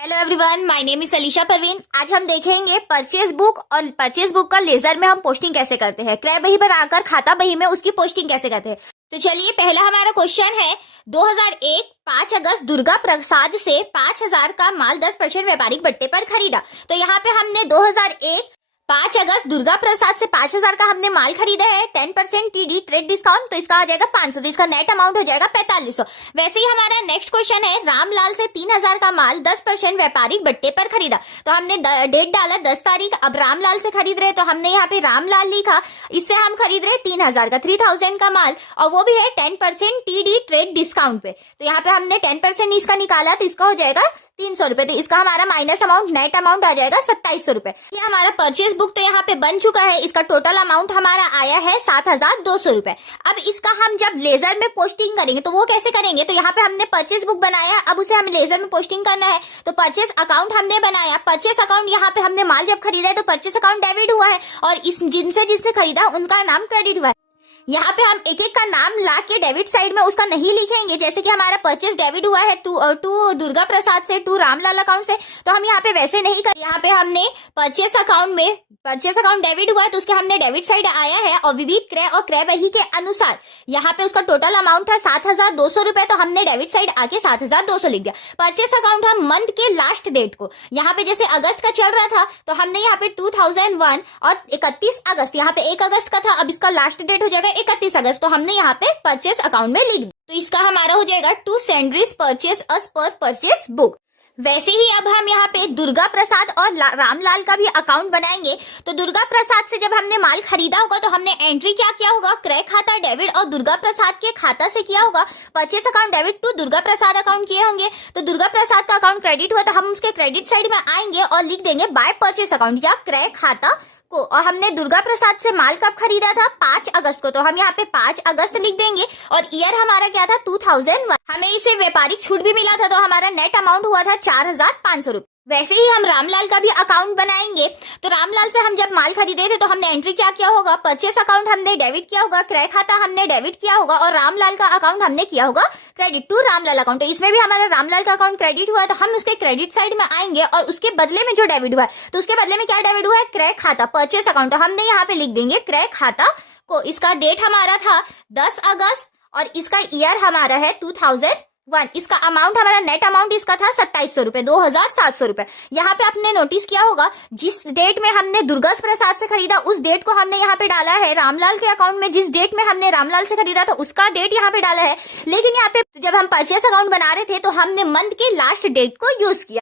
Hello everyone, my name is Alisha Parveen. आज हम देखेंगे परचेज बुक और परचेज बुक का लेजर में हम पोस्टिंग कैसे करते हैं। क्रय बही पर आकर खाता बही में उसकी पोस्टिंग कैसे करते हैं। तो चलिए, पहला हमारा क्वेश्चन है 2001 5 अगस्त दुर्गा प्रसाद से 5000 का माल 10% व्यापारिक बट्टे पर खरीदा। तो यहाँ पे हमने 2001 5 अगस्त दुर्गा प्रसाद से 5000 का हमने माल खरीदा है, 10% टीडी ट्रेड डिस्काउंट, तो इसका आ जाएगा 500, तो इसका नेट अमाउंट हो जाएगा 4500। वैसे ही हमारा नेक्स्ट क्वेश्चन है रामलाल से 3000 का माल 10% व्यापारिक बट्टे पर खरीदा। तो हमने डेट डाला 10 तारीख, अब रामलाल से खरीद रहे तो हमने यहाँ पे रामलाल लिखा, इससे हम खरीद रहे 3000 का 3000 का माल, और वो भी है 10% टीडी ट्रेड डिस्काउंट पे। तो यहाँ पे हमने 10% इसका निकाला, तो इसका हो जाएगा 300 रुपए, तो इसका हमारा माइनस अमाउंट नेट अमाउंट आ जाएगा 2700 रुपए। ये हमारा परचेज बुक तो यहाँ पे बन चुका है, इसका टोटल अमाउंट हमारा आया है 7200 रुपए। अब इसका हम जब लेजर में पोस्टिंग करेंगे तो वो कैसे करेंगे। तो यहाँ पे हमने परचेज बुक बनाया, अब उसे हमें लेजर में पोस्टिंग करना है। तो परचेज अकाउंट हमने बनाया, परचेज अकाउंट यहाँ पे हमने माल जब खरीदा है तो परचेज अकाउंट डेबिट हुआ है, और इस जिनसे खरीदा उनका नाम क्रेडिट हुआ है। यहाँ पे हम एक एक का नाम ला के डेबिट साइड में उसका नहीं लिखेंगे। जैसे कि हमारा परचेस डेबिट हुआ है टू दुर्गा प्रसाद से, टू रामलाल अकाउंट से, तो हम यहाँ पे वैसे नहीं कर। यहाँ पे हमने परचेस अकाउंट में परचेस अकाउंट डेबिट हुआ है तो उसके हमने डेबिट साइड आया है, और विविध क्रय और क्रय बही के अनुसार यहाँ पे उसका टोटल अमाउंट था 7200 रुपए, तो हमने डेबिट साइड आके 7200 लिख दिया। परचेस अकाउंट हम मंथ के लास्ट डेट को, यहाँ पे जैसे अगस्त का चल रहा था तो हमने यहाँ पे 2001 और 31 अगस्त, यहाँ पे 1 अगस्त का था, अब इसका लास्ट डेट हो जाएगा 31 अगस्त, तो हमने यहाँ पे परचेस अकाउंट में लिख दिया। तो इसका हमारा हो जाएगा टू सेंड्रीज परचेस अस पर परचेस बुक। वैसे ही अब हम यहाँ पे दुर्गा प्रसाद और रामलाल का भी अकाउंट बनाएंगे। तो दुर्गा प्रसाद से जब हमने माल खरीदा होगा तो हमने एंट्री क्या किया होगा, क्रय खाता डेबिट, और दुर्गा प्रसाद के खाता से किया होगा purchase account debit to Durga Prasad account किए होंगे। तो दुर्गा प्रसाद का अकाउंट क्रेडिट हुआ तो हम उसके क्रेडिट साइड में आएंगे और लिख देंगे बाय परचेस अकाउंट या क्रय खाता को। और हमने दुर्गा प्रसाद से माल कब खरीदा था, 5 अगस्त को, तो हम यहाँ पे 5 अगस्त लिख देंगे, और ईयर हमारा क्या था 2001। हमें इसे व्यापारिक छूट भी मिला था, तो हमारा नेट अमाउंट हुआ था 4500 रुपए। वैसे ही हम रामलाल का भी अकाउंट बनाएंगे। तो रामलाल से हम जब माल खरीदे थे तो हमने एंट्री क्या किया होगा, परचेस अकाउंट हमने डेबिट किया होगा, क्रय खाता हमने डेबिट किया होगा, और रामलाल का अकाउंट हमने किया होगा क्रेडिट टू रामलाल अकाउंट। तो इसमें भी हमारा रामलाल का अकाउंट क्रेडिट हुआ है, तो हम उसके क्रेडिट साइड में आएंगे, और उसके बदले में जो डेबिट हुआ है तो उसके बदले में क्या डेबिट हुआ है, क्रय खाता परचेस अकाउंट, तो हमने यहाँ पे लिख देंगे क्रय खाता को। इसका डेट हमारा था 10 अगस्त और इसका ईयर हमारा है 2001। इसका अमाउंट हमारा नेट अमाउंट इसका था 2700 रुपए, 2700 रुपए। यहाँ पे आपने नोटिस किया होगा जिस डेट में हमने दुर्गा प्रसाद से खरीदा उस डेट को हमने यहाँ पे डाला है, रामलाल के अकाउंट में जिस डेट में हमने रामलाल से खरीदा था उसका डेट यहाँ पे डाला है। लेकिन यहाँ पे जब हम परचेस अकाउंट बना रहे थे तो हमने मंथ के लास्ट डेट को यूज किया।